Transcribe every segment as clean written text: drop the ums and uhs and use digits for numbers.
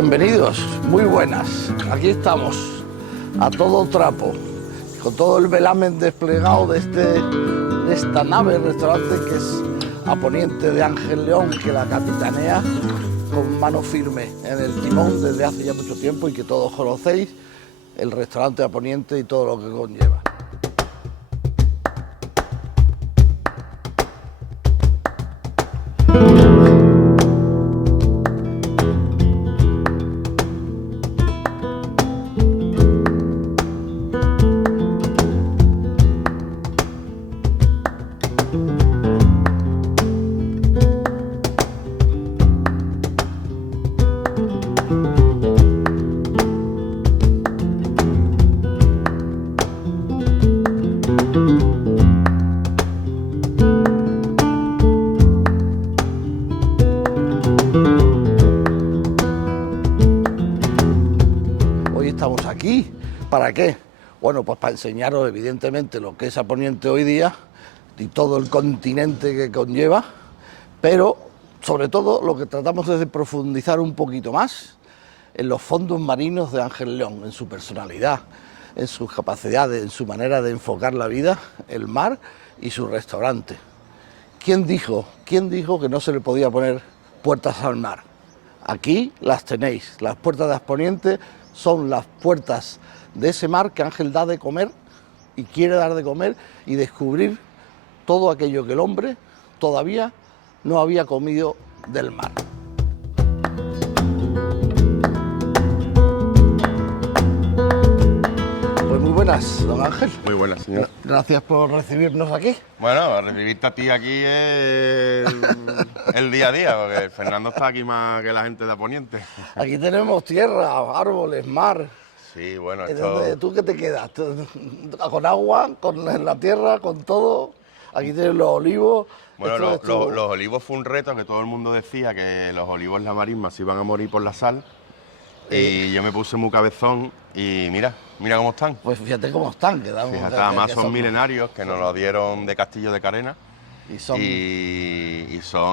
Bienvenidos, muy buenas. Aquí estamos, a todo trapo, con todo el velamen desplegado de esta nave restaurante que es a poniente de Ángel León, que la capitanea con mano firme en el timón desde hace ya mucho tiempo y que todos conocéis, el restaurante a poniente y todo lo que conlleva. Estamos aquí, ¿para qué? Bueno, pues para enseñaros evidentemente lo que es a Poniente hoy día y todo el continente que conlleva, pero sobre todo lo que tratamos es de profundizar un poquito más en los fondos marinos de Ángel León, en su personalidad, en sus capacidades, en su manera de enfocar la vida, el mar y su restaurante. ¿Quién dijo que no se le podía poner puertas al mar? Aquí las tenéis, las puertas de Asponiente son las puertas de ese mar que Ángel da de comer y quiere dar de comer y descubrir todo aquello que el hombre todavía no había comido del mar. Pues muy buenas, don Ángel. Muy buenas, señor. Gracias por recibirnos aquí. Bueno, recibirte a ti aquí es el día a día, porque Fernando está aquí más que la gente de Poniente. Aquí tenemos tierra, árboles, mar. Sí, bueno, Entonces, ¿tú qué te quedas? ¿Con agua, con la tierra, con todo? Aquí tienes los olivos. Bueno, los olivos fue un reto que todo el mundo decía que los olivos en la marisma se iban a morir por la sal. Y yo me puse muy cabezón y mira cómo están. Pues fíjate cómo están. Fíjate, además son milenarios que nos los dieron de Castillo de Carena. Y son...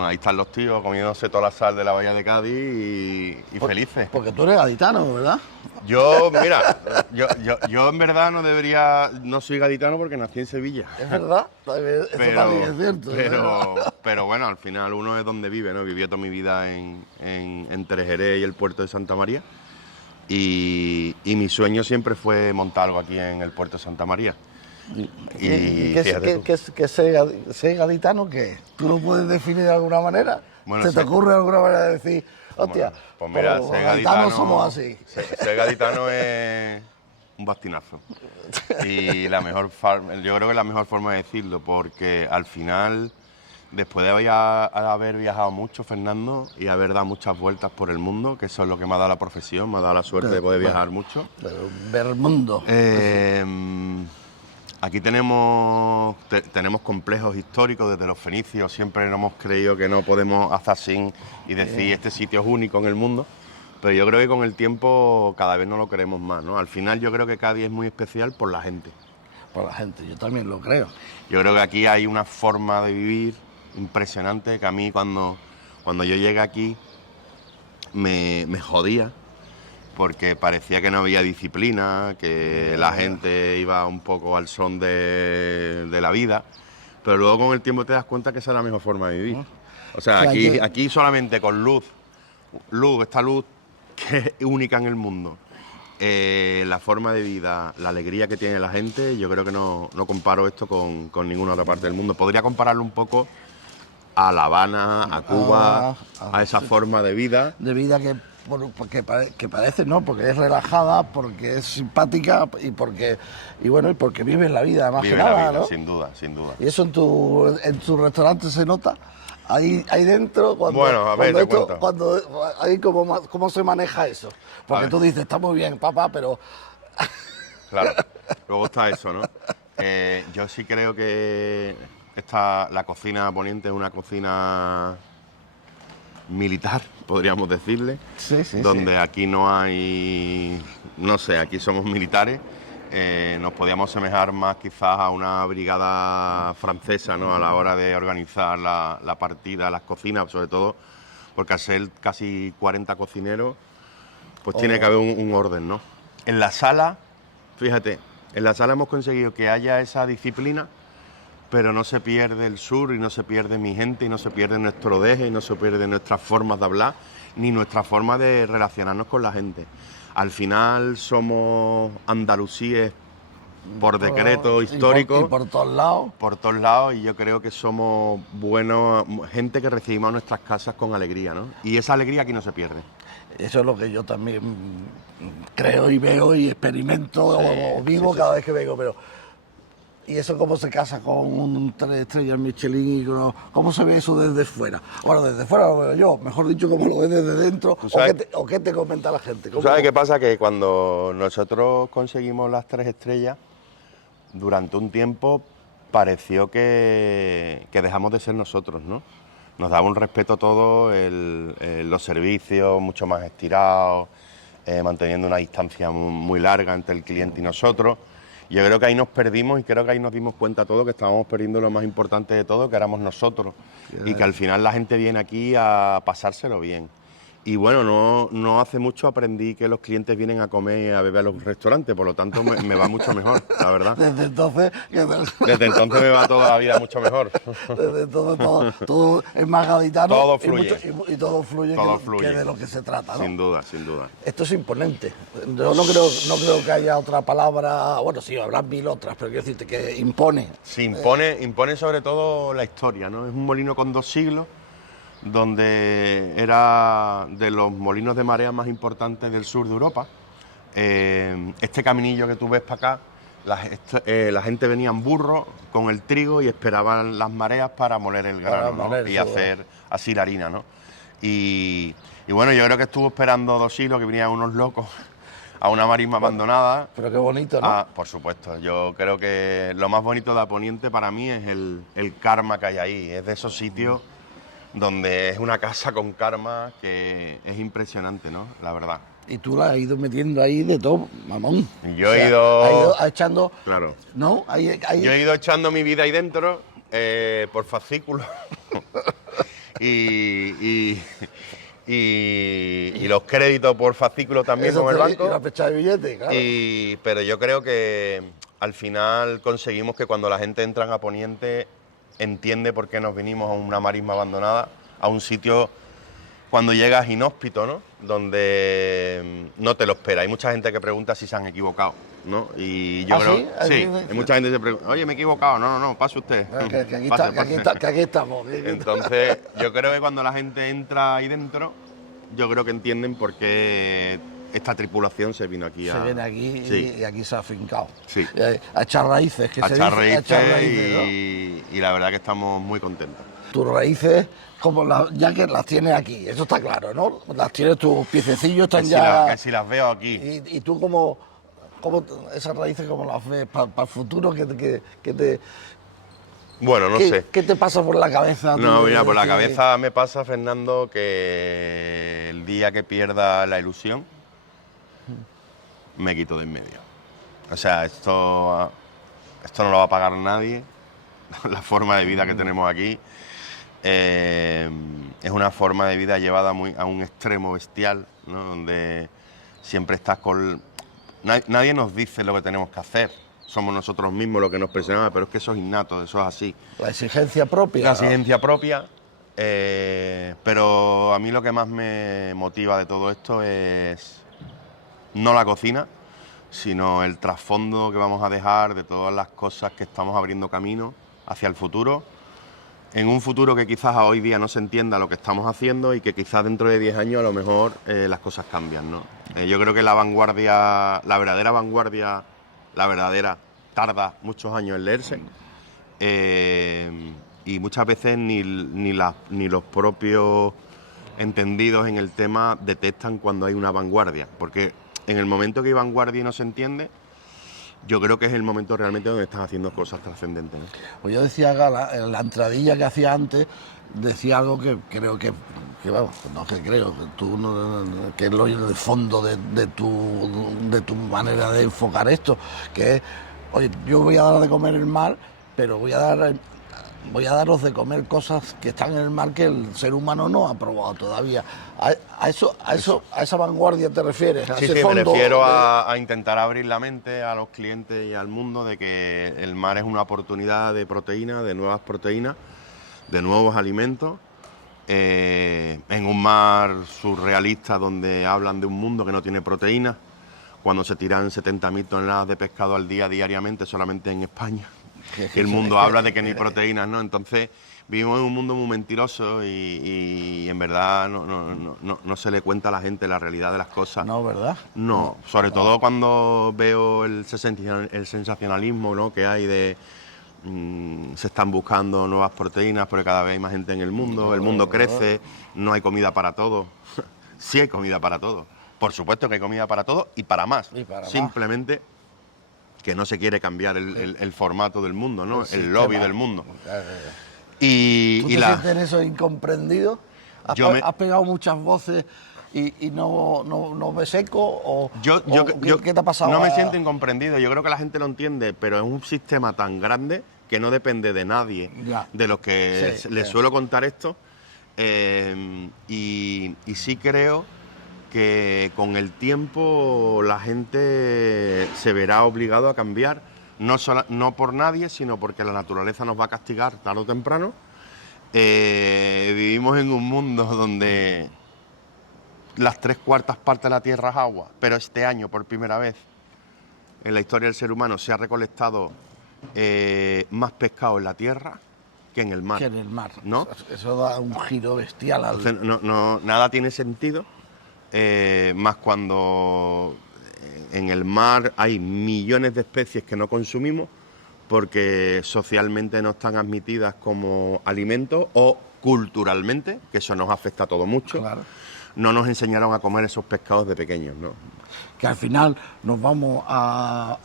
ahí están los tíos comiéndose toda la sal de la bahía de Cádiz y felices. Porque tú eres gaditano, ¿verdad? Yo en verdad no soy gaditano porque nací en Sevilla. Es verdad, eso también es cierto. Pero bueno, al final uno es donde vive, ¿no? Viví toda mi vida entre Jerez y el puerto de Santa María. Y mi sueño siempre fue montar algo aquí en el puerto de Santa María. ¿Qué ser gaditano qué? ¿Tú lo puedes definir de alguna manera? Bueno, ¿Te ocurre alguna manera de decir, hostia, pues mira, los gaditanos somos así? Ser gaditano es un bastinazo. Y yo creo que es la mejor forma de decirlo, porque al final, después de haber viajado mucho, Fernando, y haber dado muchas vueltas por el mundo, que eso es lo que me ha dado la profesión, me ha dado la suerte de poder viajar mucho. Pero ver el mundo. Aquí tenemos complejos históricos desde los fenicios, siempre nos hemos creído que no podemos hacer así y decir este sitio es único en el mundo, pero yo creo que con el tiempo cada vez no lo queremos más, ¿no? Al final yo creo que Cádiz es muy especial por la gente. Por la gente, yo también lo creo. Yo creo que aquí hay una forma de vivir impresionante que a mí cuando yo llegué aquí me jodía, porque parecía que no había disciplina, que la gente iba un poco al son de la vida, pero luego con el tiempo te das cuenta que esa es la mejor forma de vivir. O sea, aquí solamente con esta luz que es única en el mundo, la forma de vida, la alegría que tiene la gente, yo creo que no comparo esto con ninguna otra parte del mundo. Podría compararlo un poco a La Habana, a Cuba, a esa forma de vida. De vida que parece, ¿no? Porque es relajada, porque es simpática y porque vives la vida, más que nada, ¿no? Sin duda. Y eso en tu restaurante se nota. Ahí dentro, ¿cómo se maneja eso? Porque tú dices, está muy bien, papá, pero... Claro, luego está eso, ¿no? Yo sí creo que la cocina Poniente es una cocina militar, podríamos decirle, donde aquí no hay, no sé, aquí somos militares, nos podíamos asemejar más quizás a una brigada francesa, ¿no? A la hora de organizar la partida, las cocinas, sobre todo, porque al ser casi 40 cocineros, pues tiene que haber un orden, ¿no? En la sala, fíjate, en la sala hemos conseguido que haya esa disciplina, pero no se pierde el sur y no se pierde mi gente y no se pierde nuestro deje y no se pierde nuestras formas de hablar ni nuestra forma de relacionarnos con la gente. Al final somos andalusíes por decreto histórico. Y por todos lados. Por todos lados, y yo creo que somos buenos, gente que recibimos a nuestras casas con alegría, ¿no? Y esa alegría aquí no se pierde. Eso es lo que yo también creo y veo y experimento o vivo cada vez que vengo, pero... ¿Y eso cómo se casa con un 3 estrellas Michelin? ¿Cómo se ve eso desde fuera? Bueno, desde fuera lo veo yo, mejor dicho, ¿cómo lo ves desde dentro? ¿O qué te comenta la gente? ¿Sabes qué pasa? Que cuando nosotros conseguimos las 3 estrellas, durante un tiempo pareció que dejamos de ser nosotros, ¿no? Nos daba un respeto todo, los servicios mucho más estirados, manteniendo una distancia muy larga entre el cliente y nosotros. Yo creo que ahí nos perdimos y creo que ahí nos dimos cuenta todos que estábamos perdiendo lo más importante de todo, que éramos nosotros. Y que al final la gente viene aquí a pasárselo bien. Y bueno, no hace mucho aprendí que los clientes vienen a comer, a beber a los restaurantes, por lo tanto me va mucho mejor, la verdad. Desde entonces me va toda la vida mucho mejor. Desde entonces todo es más gaditano. Todo fluye. Y todo fluye, que de lo que se trata, ¿no? Sin duda, sin duda. Esto es imponente. Yo no creo que haya otra palabra, bueno, sí, habrá 1000 otras, pero quiero decirte que impone. Se impone sobre todo la historia, ¿no? Es un molino con 2 siglos, donde era de los molinos de marea más importantes del sur de Europa. Este caminillo que tú ves para acá, la gente venía en burro con el trigo y esperaban las mareas para moler el grano, ¿no? Y hacer así la harina, ¿no? Y bueno, yo creo que estuvo esperando 2 siglos que venían unos locos a una marisma abandonada. Pero qué bonito, ¿no? Por supuesto, yo creo que lo más bonito de Aponiente para mí es el karma que hay ahí, es de esos sitios donde es una casa con karma que es impresionante, ¿no? La verdad. Y tú la has ido metiendo ahí de todo, mamón. Yo he ido echando... Claro. ¿No? Yo he ido echando mi vida ahí dentro por fascículos y los créditos por fascículos también con el banco. Y la fecha de billete, claro. Pero yo creo que al final conseguimos que cuando la gente entra en Aponiente entiende por qué nos vinimos a una marisma abandonada, a un sitio cuando llegas inhóspito, ¿no? Donde no te lo espera. Hay mucha gente que pregunta si se han equivocado, ¿no? Y yo creo... Sí, hay mucha gente que se pregunta, oye, me he equivocado. No, pase usted. Que aquí estamos. Entonces, yo creo que cuando la gente entra ahí dentro, yo creo que entienden por qué esta tripulación se vino aquí. Se viene aquí y aquí se ha afincado. Sí. A echar raíces, a echar raíces, ¿no? Y la verdad que estamos muy contentos. Tus raíces, ya que las tienes aquí, eso está claro, ¿no? Las tienes, tus piececillos están que si las veo aquí. Y tú como esas raíces, ¿cómo las ves para el futuro? Que te... Bueno, no sé. ¿Qué te pasa por la cabeza? No, mira, por la cabeza me pasa, Fernando, que el día que pierda la ilusión, me quito de en medio. O sea, esto no lo va a pagar nadie. La forma de vida que tenemos aquí es una forma de vida llevada a un extremo bestial, ¿no? Donde siempre estás con... Nadie nos dice lo que tenemos que hacer. Somos nosotros mismos los que nos presionamos, pero es que eso es innato, eso es así. La exigencia propia. La exigencia propia. Pero a mí lo que más me motiva de todo esto es no la cocina, sino el trasfondo que vamos a dejar de todas las cosas que estamos abriendo camino hacia el futuro, en un futuro que quizás hoy día no se entienda lo que estamos haciendo y que quizás dentro de 10 años a lo mejor las cosas cambian, ¿no? Yo creo que la verdadera tarda muchos años en leerse y muchas veces ni los propios entendidos en el tema detectan cuando hay una vanguardia, porque en el momento que hay vanguardia y no se entiende, yo creo que es el momento realmente donde estás haciendo cosas trascendentes, ¿no? Pues yo decía, Gala, en la entradilla que hacía antes, decía algo que creo que vamos, no que creo, que tú que es lo de fondo de tu manera de enfocar esto, que es, oye, yo voy a dar de comer el mar, pero voy a daros de comer cosas que están en el mar que el ser humano no ha probado todavía. a esa vanguardia te refieres, a Sí, ese sí, fondo me refiero de- a intentar abrir la mente a los clientes y al mundo de que el mar es una oportunidad de proteína, de nuevas proteínas, de nuevos alimentos, en un mar surrealista donde hablan de un mundo que no tiene proteínas, cuando se tiran 70.000 toneladas de pescado al día diariamente solamente en España. Y el mundo habla de que no hay proteínas, ¿no? Entonces vivimos en un mundo muy mentiroso y en verdad no se le cuenta a la gente la realidad de las cosas. No, ¿verdad? No, sobre todo cuando veo el sensacionalismo, ¿no?, que hay de se están buscando nuevas proteínas porque cada vez hay más gente en el mundo crece, no hay comida para todos. Sí hay comida para todos. Por supuesto que hay comida para todos y para más. Y para más. Simplemente que no se quiere cambiar el formato del mundo, ¿no? El sistema. lobby del mundo. Y, ¿Tú y te la... sientes en eso incomprendido? ¿Has pegado muchas voces y no ves eco? ¿O qué te ha pasado? No me siento incomprendido. Yo creo que la gente lo entiende, pero es un sistema tan grande que no depende de nadie, Ya. de los que Sí, les suelo contar esto. Y sí creo que con el tiempo la gente se verá obligado a cambiar, no por nadie, sino porque la naturaleza nos va a castigar tarde o temprano. Vivimos en un mundo donde las 3/4 partes de la tierra es agua, pero este año, por primera vez en la historia del ser humano, se ha recolectado más pescado en la tierra que en el mar. Que en el mar, ¿no? Eso da un giro bestial al... Entonces, nada tiene sentido, más cuando en el mar hay millones de especies que no consumimos porque socialmente no están admitidas como alimentos o culturalmente, que eso nos afecta a todo mucho. Claro. No nos enseñaron a comer esos pescados de pequeños, ¿no? Que al final nos vamos a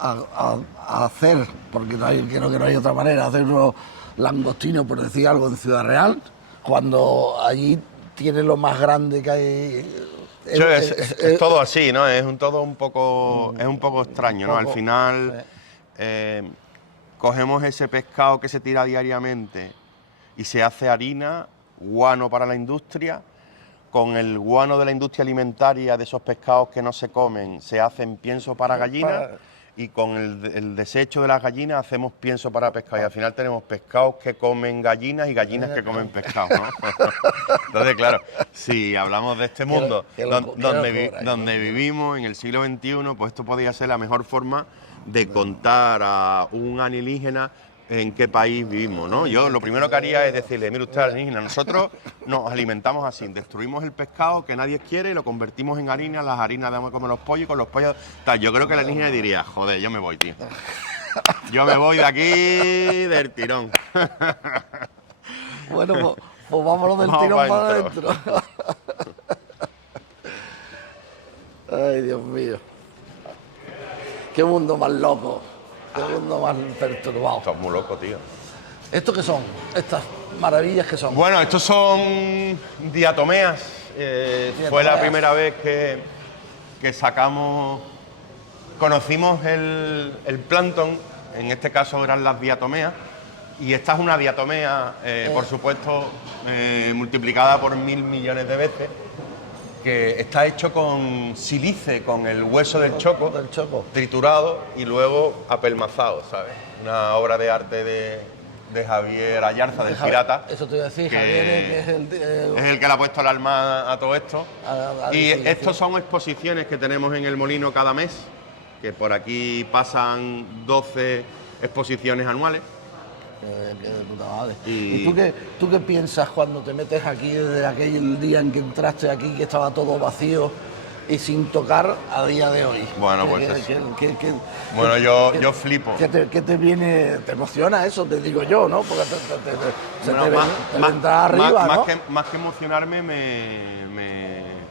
hacer, porque creo que no hay otra manera, hacer unos langostinos, por decir algo, en Ciudad Real, cuando allí tiene lo más grande que hay. Es todo así, ¿no? Es un poco extraño, ¿no? Al final cogemos ese pescado que se tira diariamente y se hace harina, guano para la industria. Con el guano de la industria alimentaria de esos pescados que no se comen se hacen pienso para gallinas y con el desecho de las gallinas hacemos pienso para pescado y al final tenemos pescados que comen gallinas y gallinas que comen pescado, ¿no? Entonces, claro, si hablamos de este mundo donde vivimos en el siglo XXI, pues esto podría ser la mejor forma de contar a un alienígena en qué país vivimos, ¿no? Yo lo primero que haría es decirle, mire usted, alienígena, nosotros nos alimentamos así, destruimos el pescado que nadie quiere y lo convertimos en harina, las harinas damos a comer los pollos y con los pollos... Tal. Yo creo que el alienígena diría, joder, yo me voy, tío. Yo me voy de aquí del tirón. Bueno, pues vámonos del Vamos tirón pa' para dentro. adentro. Ay, Dios mío. Qué mundo más loco. Qué mundo más perturbado. Esto es muy loco, tío. ¿Estos qué son? Estas maravillas que son. Bueno, estos son diatomeas. Fue la primera vez que sacamos... Conocimos el plancton, en este caso eran las diatomeas, y esta es una diatomea, por supuesto, multiplicada por 1.000 millones de veces, que está hecho con sílice, con el hueso del choco, triturado y luego apelmazado, ¿sabes? Una obra de arte de Javier Ayarza, del Pirata. Eso te iba a decir, Javier, que es el que le ha puesto el alma a todo esto. Y estos son exposiciones que tenemos en el molino cada mes, que por aquí pasan 12 exposiciones anuales. Que de puta madre. ¿Y tú qué piensas cuando te metes aquí desde aquel día en que entraste aquí, que estaba todo vacío y sin tocar a día de hoy? Bueno, pues bueno, yo flipo. ¿Qué te viene? ¿Te emociona eso? Te digo yo, ¿no? Porque te vendrá arriba, ¿no? Más que emocionarme,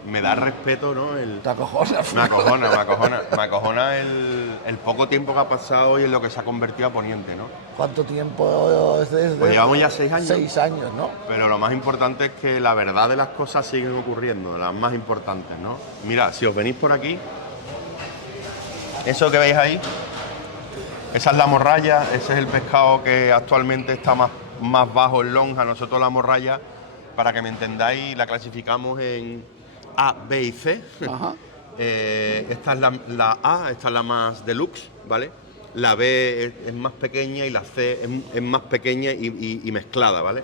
me da respeto, ¿no? Te acojona. Me acojona el poco tiempo que ha pasado y en lo que se ha convertido a Poniente, ¿no? ¿Cuánto tiempo es desde? Pues llevamos ya 6 años. 6 años, ¿no? Pero lo más importante es que la verdad de las cosas siguen ocurriendo, las más importantes, ¿no? Mira, si os venís por aquí, eso que veis ahí, esa es la morralla, ese es el pescado que actualmente está más bajo en lonja. Nosotros la morralla, para que me entendáis, la clasificamos en A, B y C. Ajá. Esta es la A, esta es la más deluxe, ¿vale? La B es más pequeña y la C es más pequeña y mezclada, ¿vale?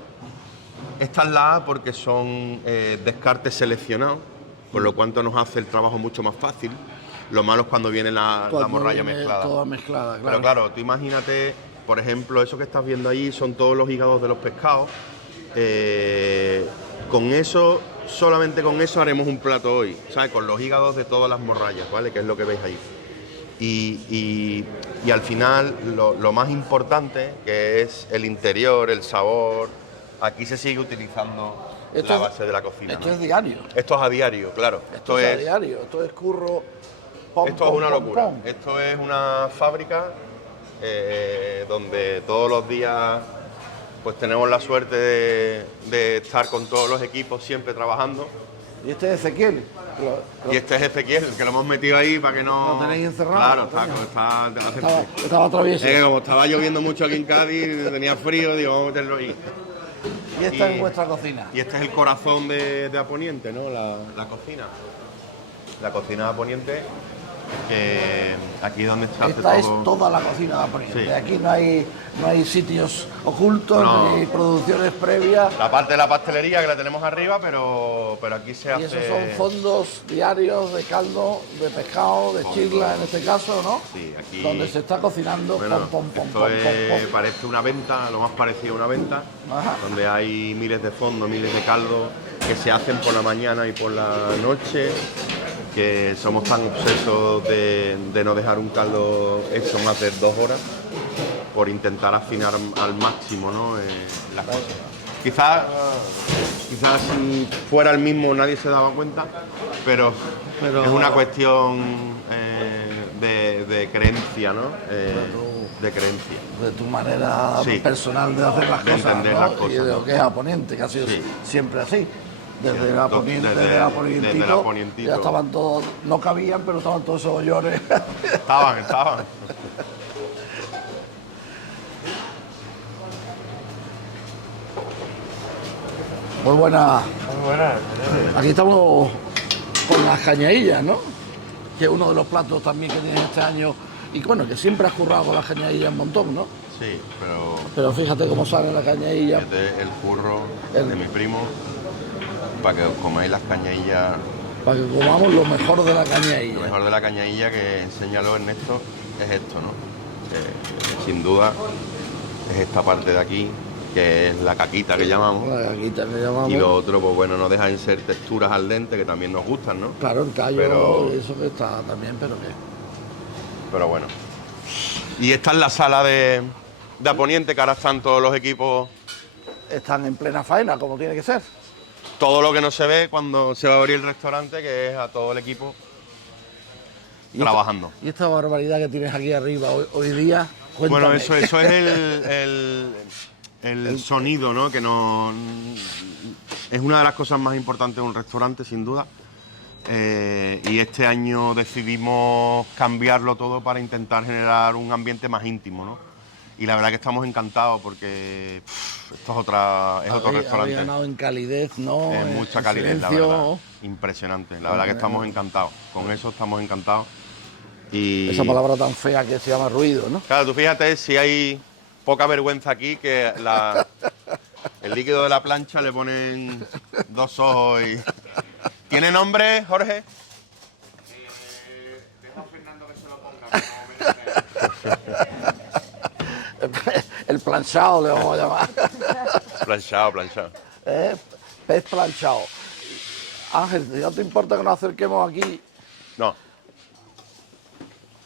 Esta es la A porque son descartes seleccionados, por lo cual nos hace el trabajo mucho más fácil. Lo malo es cuando viene la morralla mezclada. Toda mezclada, claro. Pero claro, tú imagínate, por ejemplo, eso que estás viendo ahí son todos los hígados de los pescados. Con eso, solamente con eso haremos un plato hoy, ¿sabes? Con los hígados de todas las morrallas, ¿vale? Que es lo que veis ahí. Y al final, lo más importante, que es el interior, el sabor, aquí se sigue utilizando la base de la cocina. Esto ¿no? es diario. Esto es a diario, claro. Esto es a diario, esto es curro. Esto es una locura. Esto es una fábrica donde todos los días pues tenemos la suerte de estar con todos los equipos siempre trabajando. ¿Y este es Ezequiel? Y este es Ezequiel, que lo hemos metido ahí para que no... ¿Lo tenéis encerrado? Claro, estaba travieso. Como estaba lloviendo mucho aquí en Cádiz, tenía frío, digo, vamos a meterlo ahí. ¿Y esta es vuestra cocina? Y este es el corazón de Aponiente, ¿no? La cocina. La cocina de Aponiente, que aquí es donde se hace todo... Esta es toda la cocina de Aponiente. Sí. Aquí no hay sitios ocultos, No. ni producciones previas. La parte de la pastelería que la tenemos arriba, pero aquí se hace... Y esos son fondos diarios de caldo, de pescado, de chirla en este caso, ¿no? Sí, aquí... Donde se está cocinando. Bueno, esto parece una venta, lo más parecido a una venta, Ajá. donde hay miles de fondos, miles de caldos que se hacen por la mañana y por la noche, que somos tan obsesos de no dejar un caldo hecho más de 2 horas por intentar afinar al máximo, ¿no? Las cosas. Quizás si fuera el mismo nadie se daba cuenta, pero es una cuestión de creencia, ¿no? De creencia. De tu manera Sí. personal de hacer las De cosas, entender ¿no? las cosas, y de lo ¿no? que es Aponiente, que ha sido Sí. siempre así. Desde el Desde Aponientito, el Aponientito. ya estaban todos, no cabían, pero estaban todos esos hoyones. Estaban. Muy buena. Muy buenas. Aquí estamos con las cañadillas, ¿no? Que es uno de los platos también que tienes este año. Y bueno, que siempre has currado con las cañadillas un montón, ¿no? Sí, pero Pero fíjate cómo sale la cañadilla. este es el curro de mi primo, para que os comáis las cañadillas. Para que comamos lo mejor de la Lo cañadilla. mejor de la cañadilla, que enséñalo Ernesto, es esto, ¿no? Sin duda es esta parte de aquí, que es la caquita que llamamos. La caquita que llamamos. Y lo otro, pues bueno, no deja de ser texturas al dente, que también nos gustan, ¿no? Claro, el callo, Pero- eso que está también, pero que... Pero bueno. Y esta es la sala de Aponiente, que ahora están todos los equipos, Están en plena faena, como tiene que ser. todo lo que no se ve cuando se va a abrir el restaurante, que es a todo el equipo Y trabajando. Y esta barbaridad que tienes aquí arriba hoy día, cuéntame. Bueno, eso es el sonido, ¿no? Que no es una de las cosas más importantes de un restaurante, sin duda. Y este año decidimos cambiarlo todo para intentar generar un ambiente más íntimo, ¿no? Y la verdad que estamos encantados porque esto es otro restaurante. Habéis ganado en calidez, ¿no? Es En mucha calidad, la silencio. verdad. Impresionante. La verdad que estamos encantados. Con eso estamos encantados. Y Esa palabra tan fea que se llama ruido, ¿no? claro, tú fíjate si hay poca vergüenza aquí, que el líquido de la plancha le ponen 2 ojos y... ¿Tiene nombre, Jorge? Deja a Fernando que se lo ponga. El planchado le vamos a llamar. Planchado. Pez planchado. Ángel, ¿no te importa que nos acerquemos aquí, No,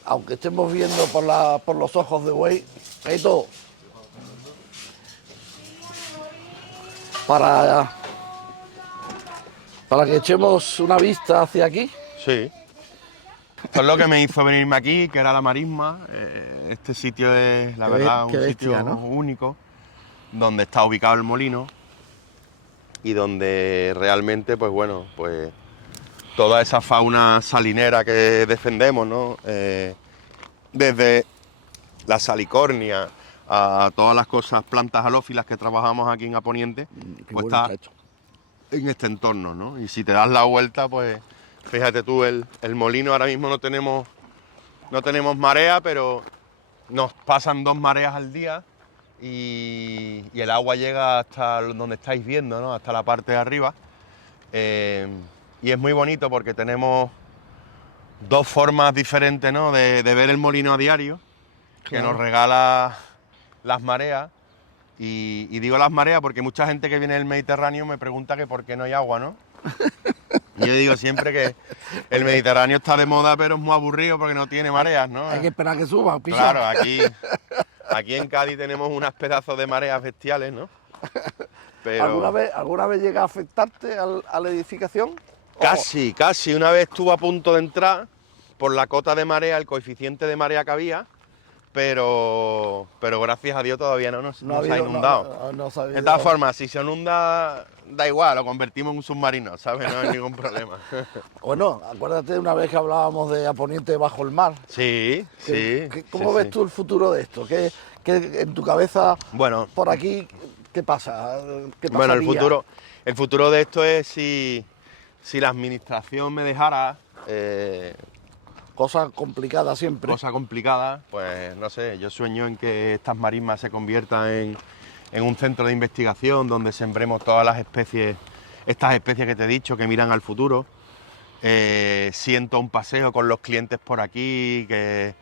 aunque estemos viendo por los ojos de buey? Esto, para que echemos una vista hacia aquí. sí. Esto es lo que me hizo venirme aquí, que era la marisma. Este sitio es, la verdad, un qué sitio bestia, ¿no? único, donde está ubicado el molino y donde realmente, pues bueno, pues toda esa fauna salinera que defendemos, ¿no? Desde la salicornia a todas las cosas, plantas halófilas que trabajamos aquí en Aponiente, Qué pues bueno está esto. en este entorno, ¿no? Y si te das la vuelta, pues fíjate tú, el molino ahora mismo no tenemos marea, pero nos pasan 2 mareas al día y el agua llega hasta donde estáis viendo, ¿no? Hasta la parte de arriba. Y es muy bonito porque tenemos 2 formas diferentes, ¿no? de ver el molino a diario, que Claro. nos regala las mareas. Y digo las mareas porque mucha gente que viene del Mediterráneo me pregunta que por qué no hay agua, ¿no? Y yo digo siempre que el Mediterráneo está de moda, pero es muy aburrido porque no tiene mareas, ¿no? Hay que esperar a que suba, piso. Claro, aquí en Cádiz tenemos unas pedazos de mareas bestiales, ¿no? Pero ¿Alguna vez llega a afectarte a la edificación? casi. Una vez estuve a punto de entrar por la cota de marea, el coeficiente de marea que había, pero gracias a Dios todavía no se ha inundado. No se ha habido- De todas formas, si se inunda, da igual, lo convertimos en un submarino, ¿sabes? No hay ningún problema. Bueno, acuérdate de una vez que hablábamos de A Poniente bajo el mar. Sí. ¿Cómo ves tú el futuro de esto? ¿Qué en tu cabeza, Bueno, por aquí, qué pasa? ¿Qué bueno, pasaría? el futuro de esto es si la administración me dejara Cosa complicada siempre. cosa complicada, pues no sé, yo sueño en que estas marismas se conviertan en un centro de investigación donde sembremos todas las especies, estas especies que te he dicho, que miran al futuro. Siento un paseo con los clientes por aquí, que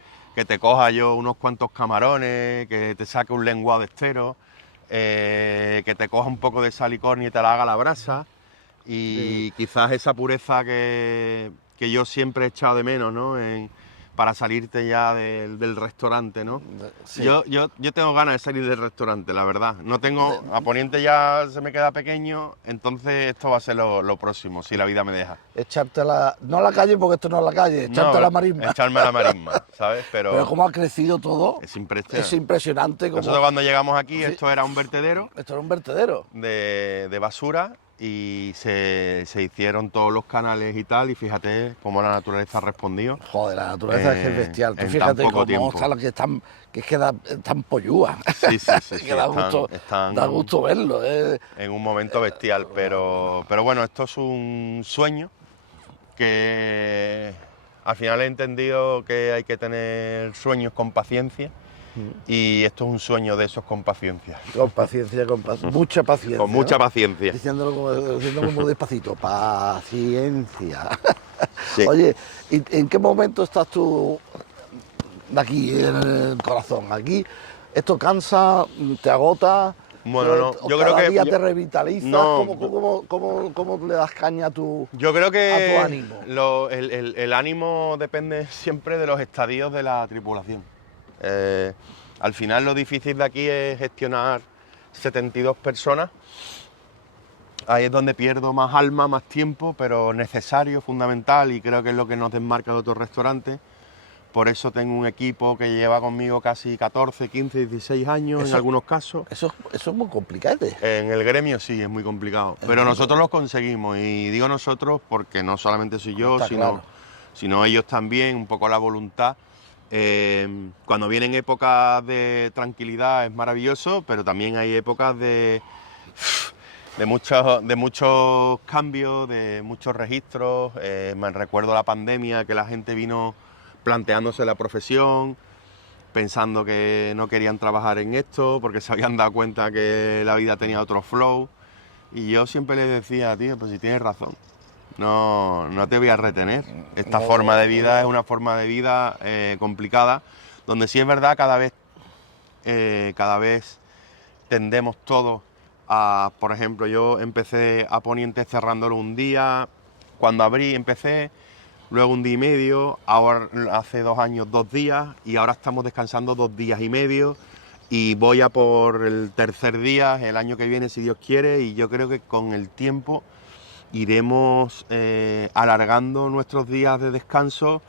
te coja yo unos cuantos camarones, que te saque un lenguado de estero, que te coja un poco de salicornia y te la haga a la brasa. Y quizás esa pureza que yo siempre he echado de menos, ¿no? Para salirte ya del restaurante, ¿no? Sí. Yo tengo ganas de salir del restaurante, la verdad. No tengo, a Poniente ya se me queda pequeño, entonces esto va a ser lo próximo, si la vida me deja. Echarte no a la calle, porque esto no es la calle, echarte No, a la marisma. Echarme a la marisma, ¿sabes? Pero cómo ha crecido todo, es impresionante. es impresionante. Como Nosotros cuando llegamos aquí, Sí. esto era un vertedero Esto era un vertedero. de basura y se hicieron todos los canales y tal, y fíjate cómo la naturaleza ha respondido. Joder, la naturaleza es que es bestial. Tú en fíjate tan poco cómo tiempo. están las que están, que es que están pollúas. Sí, que da están gusto verlo. en un momento bestial, pero bueno, esto es un sueño que al final he entendido que hay que tener sueños con paciencia y esto es un sueño de esos con paciencia. Con paciencia, mucha paciencia. Con mucha ¿no? paciencia. Diciéndolo como despacito, paciencia. Sí. Oye, ¿y en qué momento estás tú de aquí, en el corazón? Aquí, ¿esto cansa, te agota? Bueno, no, ¿O yo cada creo que día yo- te revitalizas? no, ¿Cómo le das caña a tu...? Yo creo que a tu ánimo. el ánimo depende siempre de los estadios de la tripulación. Al final lo difícil de aquí es gestionar 72 personas. Ahí es donde pierdo más alma, más tiempo, pero necesario, fundamental, y creo que es lo que nos desmarca de otros restaurantes. Por eso tengo un equipo que lleva conmigo casi 14, 15, 16 años en Eso- algunos casos. Eso es muy complicado. En el gremio sí, es muy complicado. Pero nosotros lo conseguimos, y digo nosotros porque no solamente soy yo, Está claro. sino ellos también, un poco la voluntad. Cuando vienen épocas de tranquilidad es maravilloso, pero también hay épocas de muchos cambios, de muchos registros. Me recuerdo la pandemia, que la gente vino planteándose la profesión, pensando que no querían trabajar en esto porque se habían dado cuenta que la vida tenía otro flow. Y yo siempre les decía, tío, pues si tienes razón, no te voy a retener. Esta forma de vida es una forma de vida complicada, donde sí es verdad cada vez tendemos todos a, por ejemplo, yo empecé a Poniente cerrándolo un día, cuando abrí empecé, luego un día y medio, ahora hace 2 años 2 días, y ahora estamos descansando 2 días y medio, y voy a por el tercer día el año que viene si Dios quiere, y yo creo que con el tiempo iremos alargando nuestros días de descanso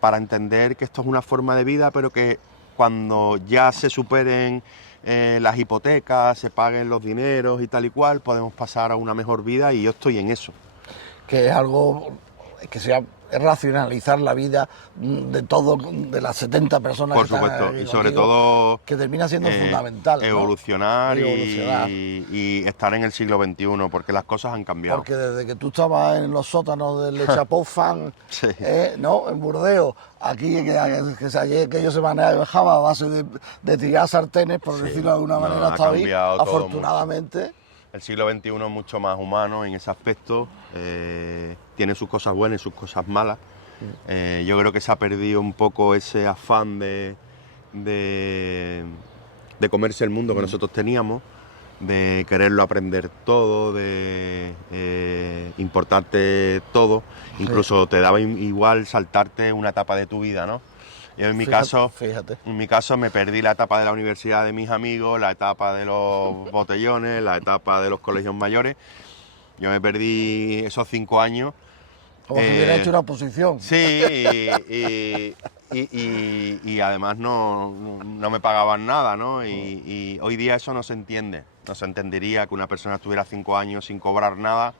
para entender que esto es una forma de vida, pero que cuando ya se superen las hipotecas, se paguen los dineros y tal y cual, podemos pasar a una mejor vida, y yo estoy en eso. Que es algo es que sea es racionalizar la vida de todo, de las 70 personas Por que están supuesto, aquí y sobre contigo, todo que termina siendo fundamental, ¿no? evolucionar, Evolucionar. y estar en el siglo XXI, porque las cosas han cambiado. Porque desde que tú estabas en los sótanos del Chapofan, Sí. ¿no? En Burdeos, aquí que ellos se manejaba a base de tirar sartenes, por Sí. decirlo de alguna No, manera, ha hasta hoy, cambiado todo afortunadamente. El siglo XXI es mucho más humano en ese aspecto, tiene sus cosas buenas y sus cosas malas. Yo creo que se ha perdido un poco ese afán de comerse el mundo que nosotros teníamos, de quererlo aprender todo, de importarte todo, incluso te daba igual saltarte una etapa de tu vida, ¿no? Yo en mi caso me perdí la etapa de la universidad de mis amigos, la etapa de los botellones, la etapa de los colegios mayores. Yo me perdí esos 5 años. Como si hubiera hecho una oposición. Sí, y además no me pagaban nada, ¿no? Y hoy día eso no se entiende. No se entendería que una persona estuviera 5 años sin cobrar nada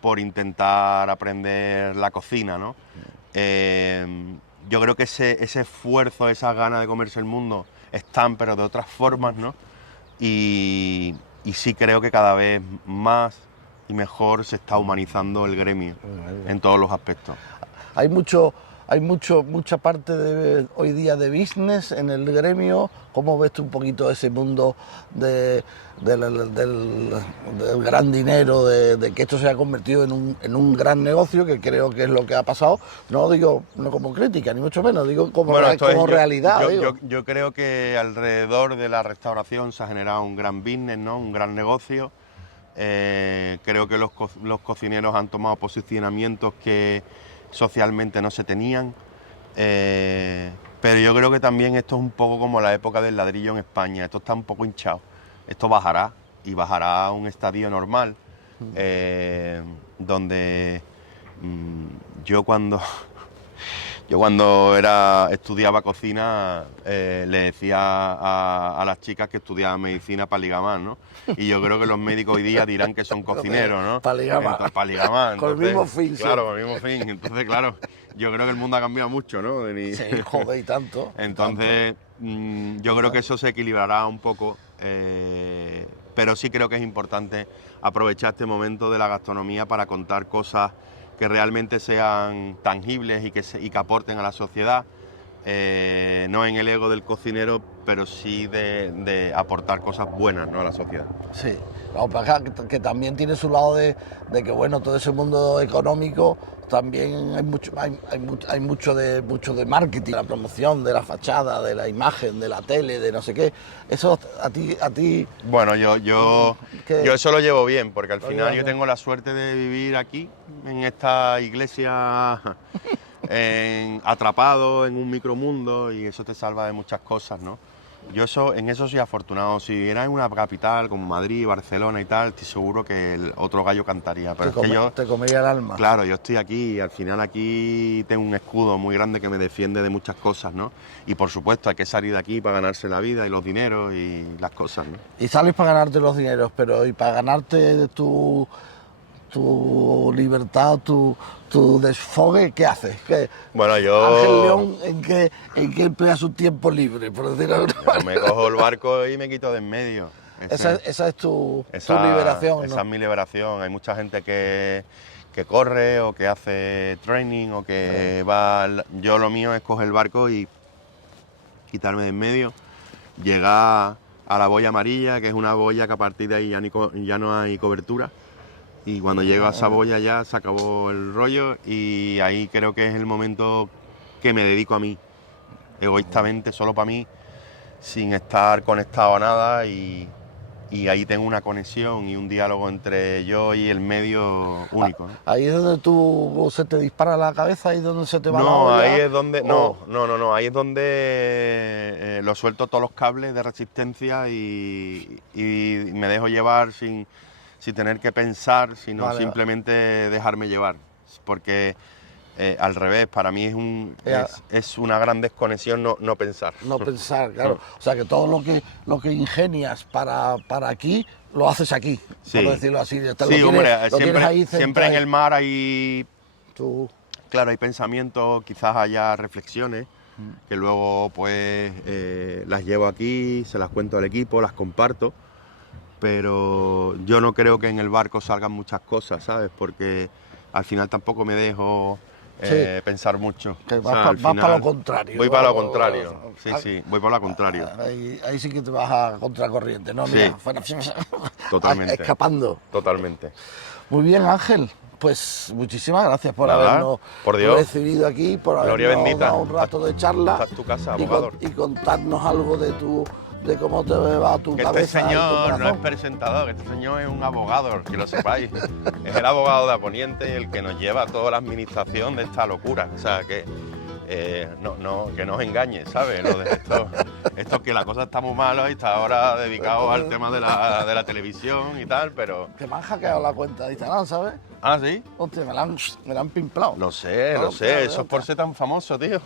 por intentar aprender la cocina, ¿no? Yo creo que ese esfuerzo, esas ganas de comerse el mundo están, pero de otras formas, ¿no? Y sí creo que cada vez más y mejor se está humanizando el gremio en todos los aspectos. Hay mucha parte hoy día de business en el gremio. ¿Cómo ves tú un poquito ese mundo del gran dinero, de que esto se ha convertido en un gran negocio, que creo que es lo que ha pasado? No digo no como crítica, ni mucho menos, digo como realidad. Yo creo que alrededor de la restauración se ha generado un gran business, ¿no? Un gran negocio. Creo que los cocineros han tomado posicionamientos que socialmente no se tenían, pero yo creo que también esto es un poco como la época del ladrillo en España. Esto está un poco hinchado, esto bajará y bajará a un estadio normal, donde yo cuando estudiaba cocina le decía a las chicas que estudiaban medicina para ligar más, ¿no? Y yo creo que los médicos hoy día dirán que son cocineros, ¿no? Para ligar más. Para ligar más. Con el mismo fin. Claro, con el mismo fin. Entonces, claro, yo creo que el mundo ha cambiado mucho, ¿no? Sí, joder, y tanto. Entonces, yo creo que eso se equilibrará un poco, pero sí creo que es importante aprovechar este momento de la gastronomía para contar cosas que realmente sean tangibles y que aporten a la sociedad, no en el ego del cocinero, pero sí de aportar cosas buenas, ¿no?, a la sociedad. Sí, que también tiene su lado de que, bueno, todo ese mundo económico, también hay mucho de marketing, de la promoción, de la fachada, de la imagen, de la tele, de no sé qué. Eso a ti. Bueno, yo eso lo llevo bien, porque al final yo tengo la suerte de vivir aquí, en esta iglesia, atrapado en un micromundo, y eso te salva de muchas cosas, ¿no? Yo en eso soy afortunado. Si viviera en una capital como Madrid, Barcelona y tal, estoy seguro que el otro gallo cantaría. Pero te comería el alma. Claro, yo estoy aquí y al final aquí tengo un escudo muy grande que me defiende de muchas cosas, ¿no? Y por supuesto hay que salir de aquí para ganarse la vida y los dineros y las cosas, ¿no? Y sales para ganarte los dineros, pero ¿y para ganarte tu libertad, tu desfogue, qué haces? Bueno, yo... Ángel León, ¿en qué emplea su tiempo libre, por decirlo de alguna manera? Me cojo el barco y me quito de en medio. Esa es tu liberación, ¿no? Esa es mi liberación. Hay mucha gente que corre o que hace training o que va... Yo lo mío es coger el barco y quitarme de en medio, llegar a la boya amarilla, que es una boya que a partir de ahí ya no hay cobertura. Y cuando llego a esa boya ya se acabó el rollo, y ahí creo que es el momento que me dedico a mí, egoístamente, solo para mí, sin estar conectado a nada, y ahí tengo una conexión y un diálogo entre yo y el medio único, ¿no? Ahí es donde se te dispara la cabeza, ahí es donde se te va la No, olla. ahí es donde... No, ahí es donde lo suelto todos los cables de resistencia y me dejo llevar sin tener que pensar, sino simplemente dejarme llevar. Porque al revés, para mí es una gran desconexión no pensar. No pensar, claro. O sea, que todo lo que ingenias para aquí, lo haces aquí, sí, por decirlo así. Sí, hombre, siempre en el mar hay claro, hay pensamientos, quizás haya reflexiones que luego pues las llevo aquí, se las cuento al equipo, las comparto, pero yo no creo que en el barco salgan muchas cosas, ¿sabes? Porque al final tampoco me dejo pensar mucho. Que O sea, vas al para final lo contrario. Voy para lo contrario, sí, voy para lo contrario. Ahí sí que te vas a contracorriente, ¿no? Mira, Sí. fuera, Totalmente. escapando. Totalmente. Muy bien, Ángel. Pues muchísimas gracias por Nada, habernos por Dios. recibido aquí, por Gloria habernos bendita. dado un rato de charla. Esta es tu casa, y, abogado. y contarnos algo de cómo te va tu Que cabeza. este y tu señor no es corazón. presentador, que este señor es un abogado, que lo sepáis. Es el abogado de Aponiente el que nos lleva a toda la administración de esta locura. O sea, que que no os engañe, ¿sabes? Esto que la cosa está muy mala y está ahora dedicado al tema de la televisión y tal, pero... Que me han hackeado la cuenta de Instagram, ¿sabes? ¿Ah, sí? Hostia, me la han pimplado. Lo sé, eso es por ser tan famoso, tío.